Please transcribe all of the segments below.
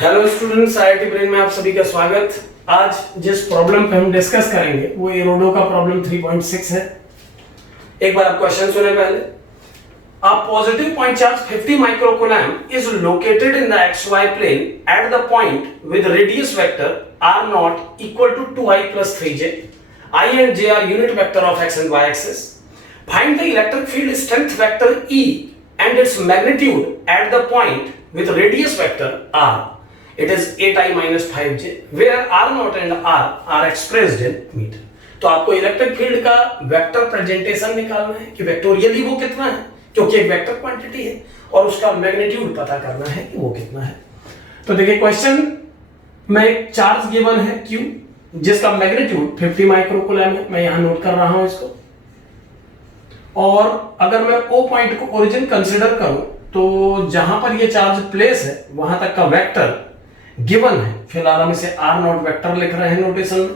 Hello students, IIT brain में आप सभी का स्वागत। आज जिस प्रॉब्लम पे हम डिस्कस करेंगे वो एरोडो का प्रॉब्लम 3.6 है। एक बार आप क्वेश्चन सुने पहले। A positive point charge 50 microcoulomb is located in the xy plane at the point with radius vector r naught equal to 2i plus 3j. I and j are unit vector of x and y axis. Find the electric field strength vector E and its magnitude at the point with radius vector r. It is 8i minus 5j, where r naught and r are expressed in meter. तो आपको electric field का vector presentation निकालना है कि vectorially वो कितना है, क्योंकि एक वेक्टर क्वांटिटी है, और उसका मैग्नीट्यूड पता करना है कि वो कितना है। तो देखिए क्वेश्चन में एक चार्ज गिवन है Q, जिसका मैग्नीट्यूड 50 माइक्रोकूलम है। मैं यहां नोट कर रहा हूं इसको। और अगर मैं O पॉइंट को ओरिजिन कंसीडर करूं तो जहां पर ये चार्ज प्लेस है वहां तक का वेक्टर गिवन है। फिलहाल हम इसे r नॉट वेक्टर लिख रहे हैं नोटेशन में,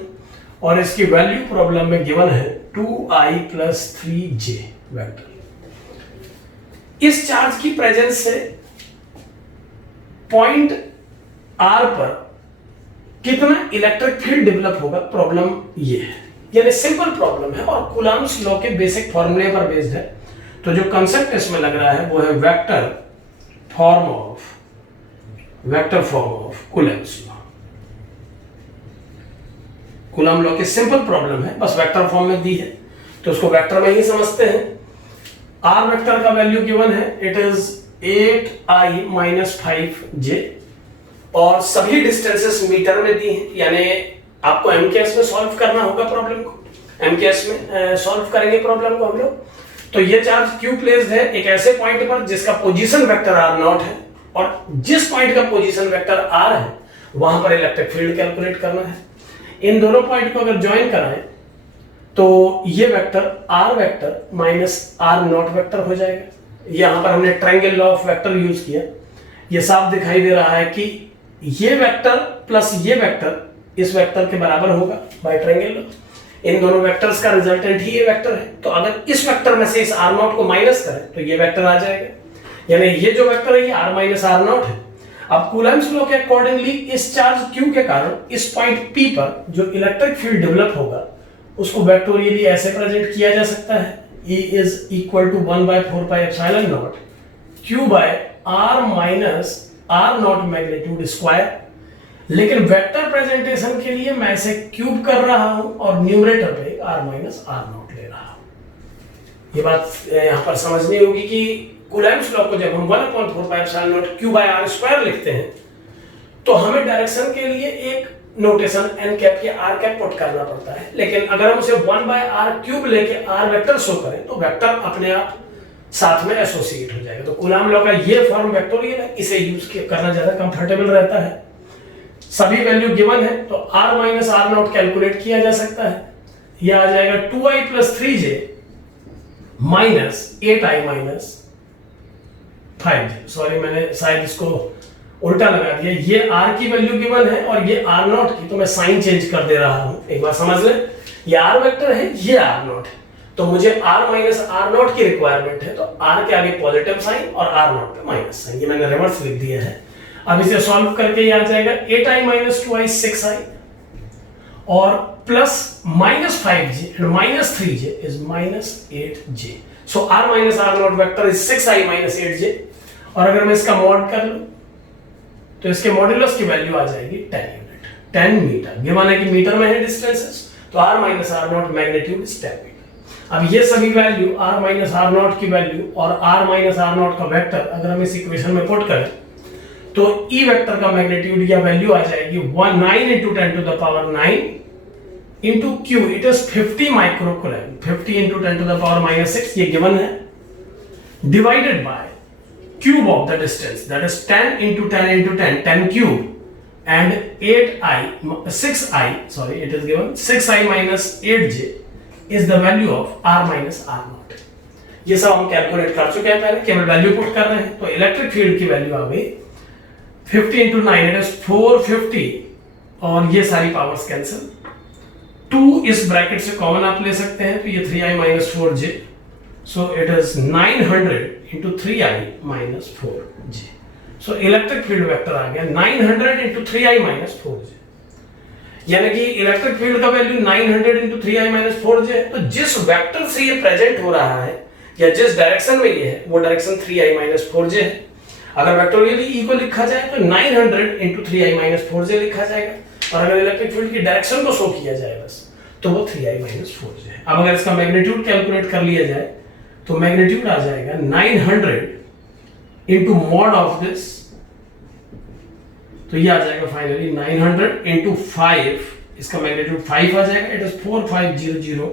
और इसकी वैल्यू प्रॉब्लम में गिवन है 2i plus 3j वेक्टर। इस चार्ज की प्रेजेंस से पॉइंट r पर कितना इलेक्ट्रिक फील्ड डेवलप होगा, प्रॉब्लम ये है। यानी सिंपल प्रॉब्लम है और कूलम्ब्स लॉ के बेसिक फॉर्मूले पर बेस्ड है। तो जो कंसेप्ट इसमें लग रहा है वो है vector form of Coulomb's law. Coulomb law की सिंपल प्रॉब्लम है, बस वेक्टर फॉर्म में दी है तो उसको वेक्टर में ही समझते हैं। आर वेक्टर का वैल्यू गिवन है, it is 8i minus 5j, और सभी डिस्टेंसेस मीटर में दी हैं। यानी आपको एमकेएस में सॉल्व करना होगा प्रॉब्लम को। एमकेएस में सॉल्व करेंगे प्रॉब्लम को हम लोग। तो ये चार्ज क्यू प्लेस्ड है एक ऐसे पॉइंट पर जिसका पोजीशन वेक्टर आर नॉट है, और जिस पॉइंट का पोजीशन वेक्टर आर है वहां पर इलेक्ट्रिक फील्ड कैलकुलेट करना है। इन दोनों पॉइंट को अगर ज्वाइन कराएं तो ये vector R vector minus R naught vector हो जाएगा। यहां पर हमने triangle law of vector use किया। ये साफ दिखाई दे रहा है कि ये वेक्टर प्लस ये वेक्टर इस वेक्टर के बराबर होगा बाय ट्रायंगल लॉ। इन दोनों वेक्टर्स का रिजल्टेंट ही ये वेक्टर है। तो अगर इस वेक्टर में से इस आर नॉट को माइनस करें तो ये वेक्टर आ जाएगा। यानी ये जो वेक्टर है ये आर माइनस आर नॉट है। अब कूलम्ब्स लॉ के अकॉर्डिंगली इस चार्ज Q के कारण इस पॉइंट P पर जो इलेक्ट्रिक फील्ड डेवलप होगा उसको वेक्टोरियली ऐसे प्रेजेंट किया जा सकता है, E is equal to 1/4 pi epsilon naught Q by R minus R naught magnitude square। लेकिन वेक्टर प्रेजेंटेशन के लिए मैं इसे क्यूब कर रहा हूं और न्यूमरेटर पे R minus R naught ले रहा हूं। ये बात यहां पर समझनी होगी कि कूलम्ब्स लॉ को जब हम 1/4 pi epsilon naught Q by R square लिखते हैं तो हमें डायरेक्शन के लिए एक नोटेशन n कैप या r कैप पुट करना पड़ता है। लेकिन अगर हम उसे 1/r क्यूब लेके r वेक्टर शो करें तो वेक्टर अपने आप साथ में एसोसिएट हो जाएगा। तो कूलम्ब लॉ का ये फॉर्म वेक्टोरियल है, इसे यूज करना ज्यादा कंफर्टेबल रहता है। सभी वैल्यू गिवन है तो r minus r not calculate किया जा सकता है। ये आ जाएगा 2i plus 3j minus 8i minus 5j। Sorry, मैंने शायद इसको उल्टा लगा दिया। ये r की वैल्यू गिवन है और ये r नॉट की, तो मैं साइन चेंज कर दे रहा हूं। एक बार समझ ले, ये r वेक्टर है, ये r नॉट है, तो मुझे r माइनस r नॉट की रिक्वायरमेंट है। तो r के आगे पॉजिटिव साइन और r नॉट पे माइनस साइन, ये मैंने रिवर्स लिख दिया है। अब इसे सॉल्व करके ये आ जाएगा 8i minus 2i 6i और plus minus 5j and minus 3j is minus 8j। So r minus r not vector is 6i minus 8j। और अगर मैं इसका मॉड कर लूं तो इसके मॉड्यूलस की वैल्यू आ जाएगी 10 यूनिट, 10 मीटर। गिवन है कि मीटर में है डिस्टेंसेस, तो r minus r naught magnitude is 10 metre. अब ये सभी value r minus r naught की वैल्यू और r माइनस r नॉट का वेक्टर अगर हम इस इक्वेशन में पुट करें तो E वेक्टर का मैग्नीट्यूड या वैल्यू आ जाएगी 9 into 10 to the power 9 into Q, it is 50 microcoulomb, 50 into 10 to the power minus 6, ये गिवन है, divided by cube of the distance, that is 10 into 10 into 10, 10 cube, and 6i, sorry, it is given 6i minus 8j is the value of r minus r naught। ये सब हम calculate कर चुके हैं पहले, केवल वैल्यू पुट कर रहे हैं। तो इलेक्ट्रिक फील्ड की वैल्यू आ गई 50 into 9, it is 450, और ये सारी पावर्स कैंसिल। 2 इस ब्रैकेट से कॉमन आप ले सकते हैं, तो ये 3i minus 4j, so it is 900 into 3i minus 4j। So electric field vector आ गया 900 इंटू 3i माइनस 4j, यानी कि इलेक्ट्रिक फील्ड का value 900 into 3i minus 4j। तो जिस वेक्टर से ये प्रेजेंट हो रहा है या जिस डायरेक्शन में ये है वो डायरेक्शन 3i माइनस 4j है। अगर वेक्टोरियली ई को लिखा जाए तो 900 इंटू 3i माइनस 4j लिखा जाएगा, और अगर इलेक्ट्रिक फील्ड की डायरेक्शन को शो किया जाए बस तो वो 3i माइनस 4j है। अब अगर इसका मैग्नीट्यूड कैलकुलेट कर लिया जाए तो मैग्नीट्यूड आ जाएगा 900 इंटू मॉड ऑफ दिस, तो ये आ जाएगा फाइनली 900 इंटू 5, इसका मैग्नीट्यूड 5 आ जाएगा, इट इज 4500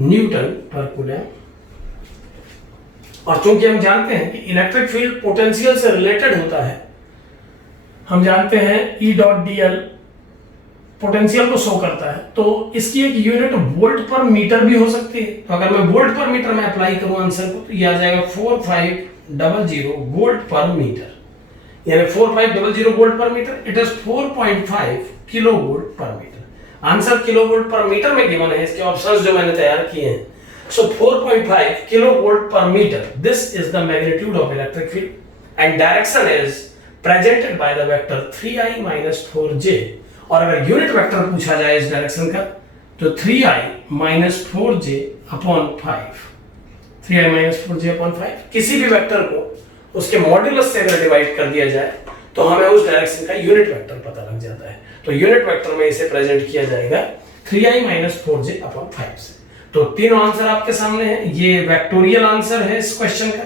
न्यूटन पर कूलम। और चूंकि हम जानते हैं कि इलेक्ट्रिक फील्ड पोटेंशियल से रिलेटेड होता है, हम जानते हैं E डॉट dl पोटेंशियल को शो करता है, तो इसकी एक यूनिट वोल्ट पर मीटर भी हो सकती है। तो अगर मैं वोल्ट पर मीटर में अप्लाई करूं आंसर को तो ये आ जाएगा 4500 वोल्ट पर मीटर, यानी 4500 volt per metre, it is 4.5 kilo volt per metre. Answer kilo volt per metre में गिवन है, इसके ऑप्शंस जो मैंने तैयार किए हैं। So 4.5 kilo volt per metre, this is the magnitude of electric field and direction is presented by the vector 3i minus 4j। और अगर यूनिट वेक्टर पूछा जाए इस डायरेक्शन का तो 3i minus 4j upon 5, 3i minus 4j upon 5। किसी भी vector को उसके मॉड्यूलस से अगर डिवाइड कर दिया जाए तो हमें उस डायरेक्शन का यूनिट वेक्टर पता लग जाता है। तो यूनिट वेक्टर में इसे प्रेजेंट किया जाएगा 3i माइनस 4j अपॉन 5 से। तो तीनों आंसर आपके सामने हैं। ये वेक्टोरियल आंसर है इस क्वेश्चन का,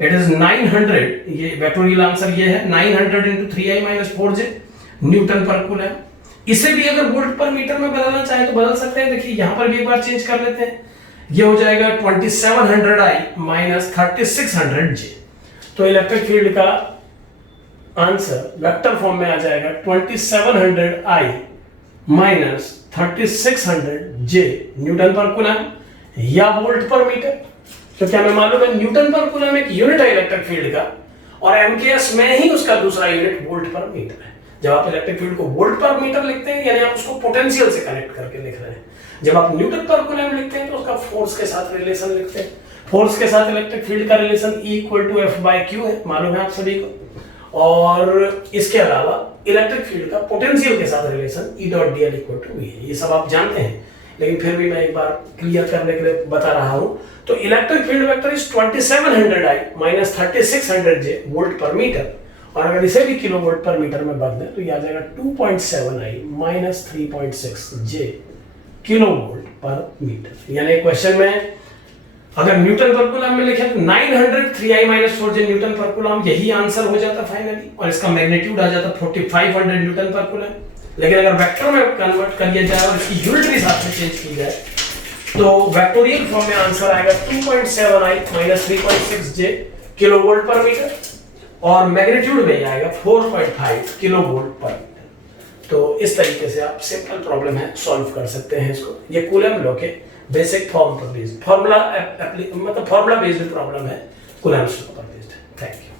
इट इज 900, ये वेक्टोरियल आंसर ये है 900 into 3i minus 4j Newton पर कूलम। इसे भी अगर वोल्ट पर मीटर में बदलना चाहे तो बदल सकते हैं। देखिए यहां पर भी एक बार चेंज कर लेते हैं, ये हो जाएगा 2700i माइनस 3600j। तो इलेक्ट्रिक फील्ड का आंसर वेक्टर फॉर्म में आ जाएगा 2700i माइनस 3600j न्यूटन पर कूलम या वोल्ट पर मीटर। क्योंकि हमें मालूम है न्यूटन पर कूलम एक यूनिट है इलेक्ट्रिक फील्ड का, और एमकेएस में ही उसका दूसरा यूनिट वोल्ट पर मीटर है। जब आप इलेक्ट्रिक फील्ड को वोल्ट पर मीटर लिखते हैं यानी आप उसको पोटेंशियल से कनेक्ट करके लिख रहे हैं। जब आप न्यूटन पर कूलम लिखते हैं तो उसका फोर्स के साथ रिलेशन लिखते हैं। फोर्स के साथ इलेक्ट्रिक फील्ड का relation E equal to F/Q है, मालूम है आप सभी को। और इसके अलावा इलेक्ट्रिक फील्ड का पोटेंशियल के साथ relation E dot dl equal to V है। ये सब आप जानते हैं, लेकिन फिर भी मैं एक बार क्लियर करने के लिए बता रहा हूं। तो electric field vector is 2700i minus 3600j volt per metre, और अगर इसे भी किलो वोल्ट पर मीटर में बदलें तो ये आ जाएगा 2.7i minus 3.6j kilo volt per metre. यानी क्वेश्चन में अगर न्यूटन पर कूलम में लिखे तो 900 3i माइनस 4j न्यूटन पर कूलम, यही आंसर हो जाता फाइनली, और इसका मैग्नीट्यूड आ जाता 4500 न्यूटन पर कूलम। लेकिन अगर वेक्टर में कन्वर्ट कर दिया जाए और इसकी यूनिट भी साथ में चेंज की जाए तो वेक्टोरियल फॉर्म में आंसर आएगा 2.7i minus 3.6j kilo volt per metre, और मैग्नीट्यूड में आएगा 4.5 किलो वोल्ट पर मीटर। तो इस तरीके से आप सिंपल प्रॉब्लम है सॉल्व कर सकते हैं इसको। ये कूलम लॉ के बेसिक फॉर्मूला बेस्ड प्रॉब्लम है, कूलम्स लॉ पर बेस्ड है। Thank you.